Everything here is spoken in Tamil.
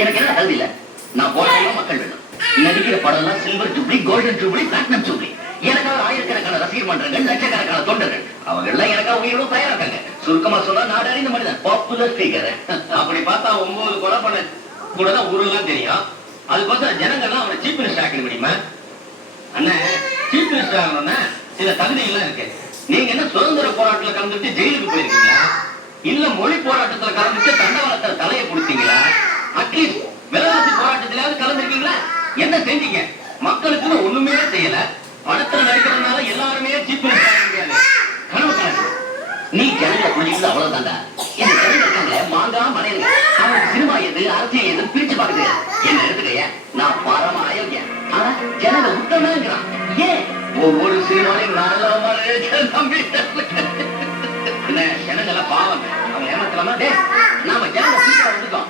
எனக்கு என்ன தகுதி இல்ல. நான் போராடியும் மக்கள் வேணும். நடிக்கிற படம் எல்லாம் silver jubilee, golden jubilee, platinum jubilee. எனக்காக ஆயிரக்கணக்கான ரசிகர் மன்றங்கள், லட்சக்கணக்கான தொண்டர்கள், அவங்க எல்லாம் எனக்காக உயிரோட தயாரா இருக்காங்க. சுருக்கமா சொன்னா நாடு அறிந்த மனிதன், பாப்புலர் ஃபிகர். அப்படி பார்த்தா 9 கொலை பண்ண கூட தான் ஊரெல்லாம் தெரியும். அது பார்த்தா ஜனங்கள்லாம் அவனை சீஃப் மினிஸ்டர் ஆக்கிட முடியுமா? அண்ணன், சீஃப் மினிஸ்டர் ஆகணும்னா சில தகுதிகள்லாம் இருக்கு. நீங்க என்ன சுதந்திர போராட்டத்துல கலந்துட்டு ஜெயிலுக்கு போயிருக்கீங்களா? இல்ல மொழி போராட்டத்துல கலந்துட்டு தண்டவாளத்துல தலையை கொடுத்தீங்களா? அட்லீஸ்ட் விலைவாசி போராட்டத்திலாவது கலந்துருக்கீங்களா? என்ன செஞ்சீங்க? மக்களுக்கு ஒண்ணுமே செய்யல. படத்துல நடிக்கிறதுனால எல்லாருமே சீஃப் மினிஸ்டர் ஆக முடியாது. கனவு கணக்கு. நீ ஜனங்களை புரிஞ்சுக்கிறது அவ்வளவுதான்டா. இந்த ஜனங்க இருக்காங்க மாங்கா மலையுங்க. அவனுக்கு சினிமா எது அரசியல் எது பிரிச்சு பாக்குது. என்ன எடுத்துக்கைய நான் பரம அயோக்கியன். ஆனா ஜனங்க உத்தமங்கிறான். ஏன் ஒவ்வொரு சினிமாலையும் நல்ல நம்பி என்ன ஜனங்களை பாவம் அவங்க ஏமாத்தலாமா? நாம ஜனங்க வந்துட்டோம்.